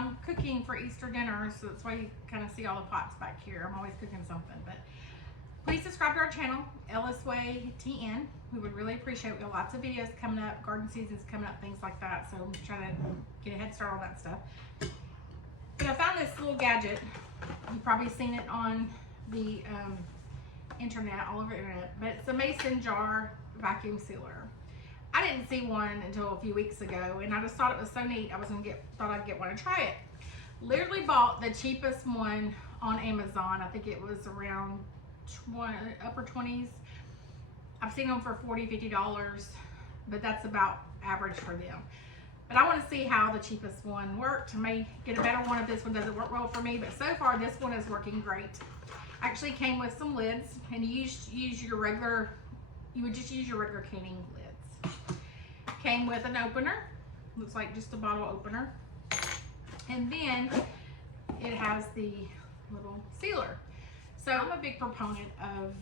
I'm cooking for Easter dinner, so that's why you kind of see all the pots back here. I'm always cooking something. But please subscribe to our channel, Ellis Way TN. We would really appreciate it. We have lots of videos coming up, garden season's coming up, things like that. So I'm trying to get a head start on that stuff. But I found this little gadget. You've probably seen it on the internet, all over the internet. But it's a mason jar vacuum sealer. I didn't see one until a few weeks ago, and I just thought it was so neat. Thought I'd get one and try it. Literally bought the cheapest one on Amazon. I think it was around upper 20s. I've seen them for $40, $50, but that's about average for them. But I want to see how the cheapest one worked. I may get a better one if this one doesn't work well for me, but so far this one is working great. Actually came with some lids, and you would just use your regular canning lids. Came with an opener, looks like just a bottle opener. And then it has the little sealer. So I'm a big proponent of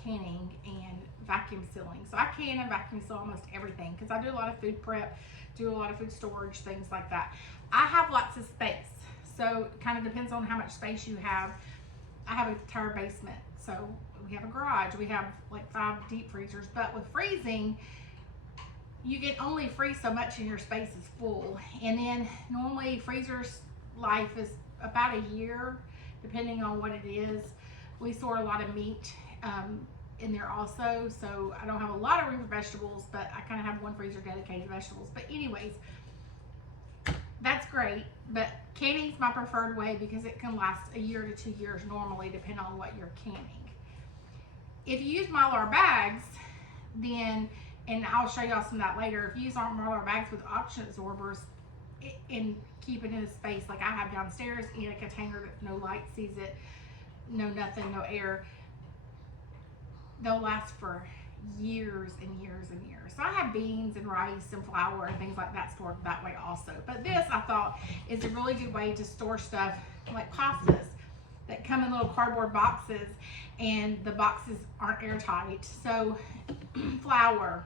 canning and vacuum sealing. So I can and vacuum seal almost everything because I do a lot of food prep, do a lot of food storage, things like that. I have lots of space, so it kind of depends on how much space you have. I have an entire basement, so we have a garage. We have like 5 deep freezers, but with freezing, you can only freeze so much and your space is full. And then normally freezers life is about a year, depending on what it is. We store a lot of meat in there also, so I don't have a lot of room for vegetables, but I kind of have one freezer dedicated to vegetables. But anyways, that's great, but canning's my preferred way because it can last a year to 2 years normally, depending on what you're canning. If you use Mylar bags, then, and I'll show y'all some of that later, if you use Mylar bags with oxygen absorbers and keep it in a space like I have downstairs in a container that no light sees it, no nothing, no air, they'll last for years and years and years. So I have beans and rice and flour and things like that stored that way also. But this I thought is a really good way to store stuff like pastas that come in little cardboard boxes, and the boxes aren't airtight. So flour,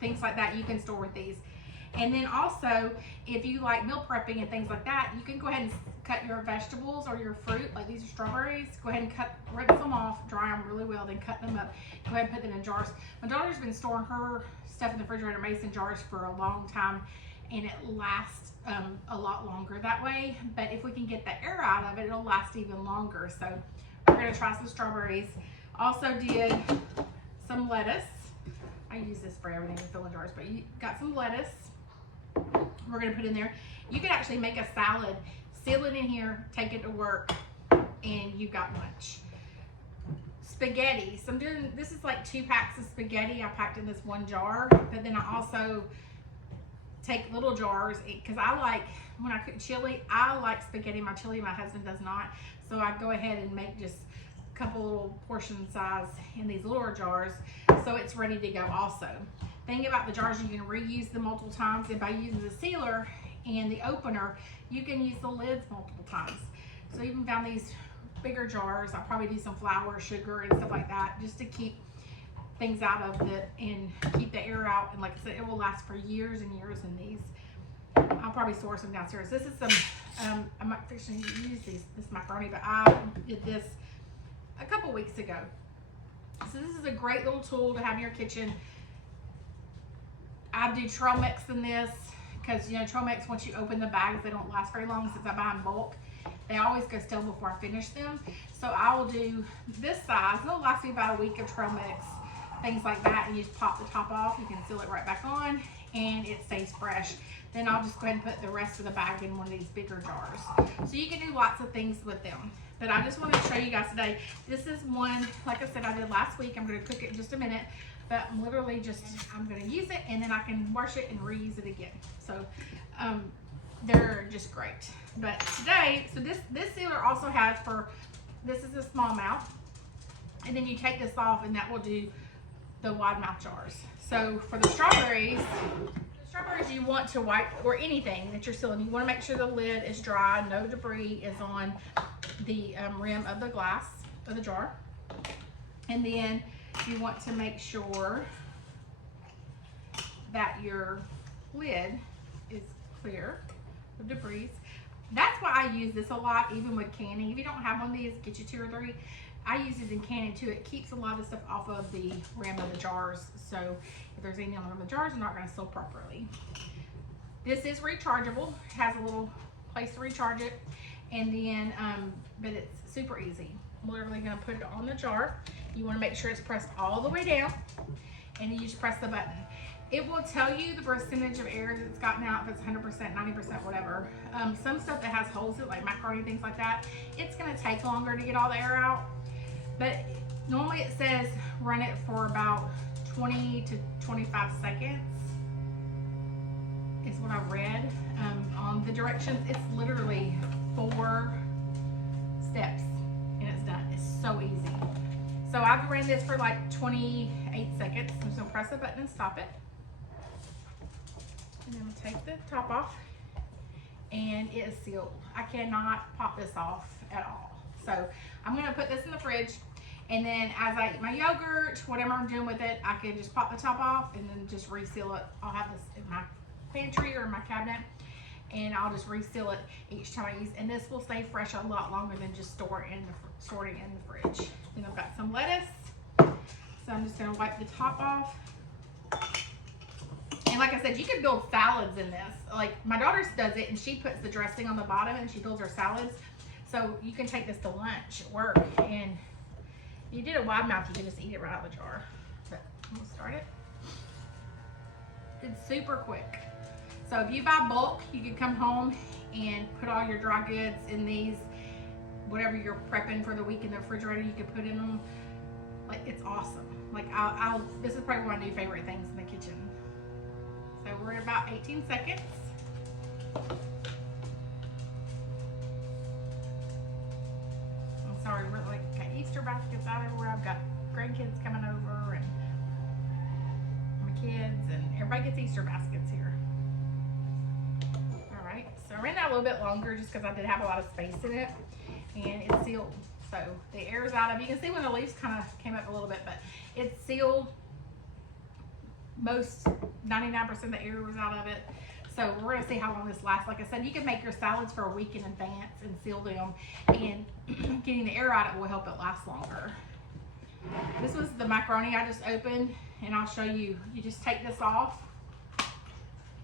things like that you can store with these. And then also, if you like meal prepping and things like that, you can go ahead and cut your vegetables or your fruit, like these are strawberries, go ahead and rinse them off, dry them really well, then cut them up, go ahead and put them in jars. My daughter's been storing her stuff in the refrigerator mason jars for a long time, and it lasts a lot longer that way. But if we can get the air out of it, it'll last even longer. So we're gonna try some strawberries. Also did some lettuce. I use this for everything to fill in jars, but you got some lettuce we're gonna put in there. You can actually make a salad, seal it in here, take it to work, and you've got lunch. Spaghetti. So I'm doing, this is like 2 packs of spaghetti I packed in this one jar, but then I also take little jars because I like, when I cook chili, I like spaghetti in my chili, my husband does not. So I go ahead and make just a couple little portion size in these little jars, so it's ready to go also. Thing about the jars, you can reuse them multiple times, and by using the sealer and the opener, you can use the lids multiple times. So even found these bigger jars. I'll probably do some flour, sugar, and stuff like that, just to keep things out of it and keep the air out. And like I said, it will last for years and years in these. I'll probably store some downstairs. This is some, I'm not fixing to use this macaroni, but I did this a couple weeks ago. So this is a great little tool to have in your kitchen. I do trail mix in this because, you know, trail mix, once you open the bags, they don't last very long since I buy in bulk. They always go stale before I finish them. So I will do this size. It'll last me about a week of trail mix, things like that. And you just pop the top off. You can seal it right back on, and it stays fresh. Then I'll just go ahead and put the rest of the bag in one of these bigger jars. So you can do lots of things with them. But I just wanted to show you guys today. This is one, like I said, I did last week. I'm going to cook it in just a minute. But I'm literally just, I'm going to use it, and then I can wash it and reuse it again. So they're just great. But today, so this sealer also has for, this is a small mouth, and then you take this off, and that will do the wide mouth jars. So for the strawberries you want to wipe, or anything that you're sealing, you want to make sure the lid is dry, no debris is on the rim of the glass of the jar. And then you want to make sure that your lid is clear of debris. That's why I use this a lot, even with canning. If you don't have one of these, get you 2 or 3. I use it in canning too. It keeps a lot of stuff off of the rim of the jars. So if there's anything on the rim of the jars, they're not going to seal properly. This is rechargeable. It has a little place to recharge it. And then, but it's super easy. I'm literally going to put it on the jar. You want to make sure it's pressed all the way down. And you just press the button. It will tell you the percentage of air that it's gotten out, if it's 100%, 90%, whatever. Some stuff that has holes in it, like macaroni, things like that, it's going to take longer to get all the air out. But normally it says run it for about 20 to 25 seconds is what I've read on the directions. It's literally 4 steps and it's done. It's so easy. So I've ran this for like 28 seconds. I'm just gonna press the button and stop it. And then I'm gonna take the top off, and it is sealed. I cannot pop this off at all. So I'm gonna put this in the fridge, and then as I eat my yogurt, whatever I'm doing with it, I can just pop the top off and then just reseal it. I'll have this in my pantry or in my cabinet, and I'll just reseal it each time I use. And this will stay fresh a lot longer than just storing it in the fridge. Then I've got some lettuce, so I'm just gonna wipe the top off. And like I said, you can build salads in this. Like my daughter does it, and she puts the dressing on the bottom and she builds her salads. So you can take this to lunch at work, and if you did a wide mouth, you can just eat it right out of the jar. But I'm gonna start it. It's super quick. So if you buy bulk, you can come home and put all your dry goods in these, whatever you're prepping for the week in the refrigerator, you can put in them. Like, it's awesome. Like this is probably one of my new favorite things in the kitchen. So we're at about 18 seconds. I'm sorry, we're like got Easter baskets out everywhere. I've got grandkids coming over and my kids, and everybody gets Easter baskets here. All right, so I ran that a little bit longer just because I did have a lot of space in it, and it's sealed. So the air is out of it. You can see when the leaves kind of came up a little bit, but it's sealed. Most 99% of the air was out of it. So we're gonna see how long this lasts. Like I said, you can make your salads for a week in advance and seal them, and getting the air out of it will help it last longer. This was the macaroni I just opened, and I'll show you. You just take this off,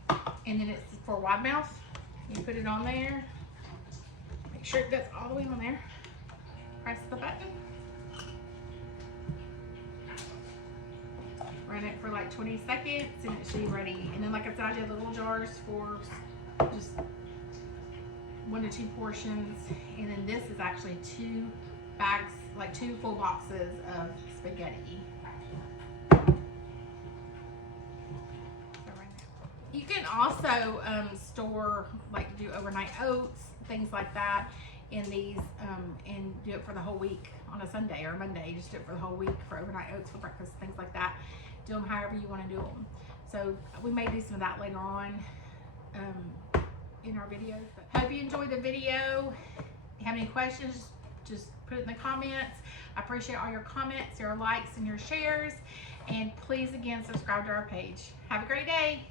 and then it's for wide mouth. You put it on there. Make sure it goes all the way on there. Press the button. Run it for like 20 seconds and it should be ready. And then like I said, I did little jars for just 1 to 2 portions. And then this is actually 2 bags, like 2 full boxes of spaghetti. You can also store, like do overnight oats, things like that in these, and do it for the whole week on a Sunday or Monday. Just do it for the whole week for overnight oats for breakfast, things like that. Do them however you want to do them. So we may do some of that later on in our videos. But hope you enjoyed the video. If you have any questions, just put it in the comments. I appreciate all your comments, your likes, and your shares. And please, again, subscribe to our page. Have a great day.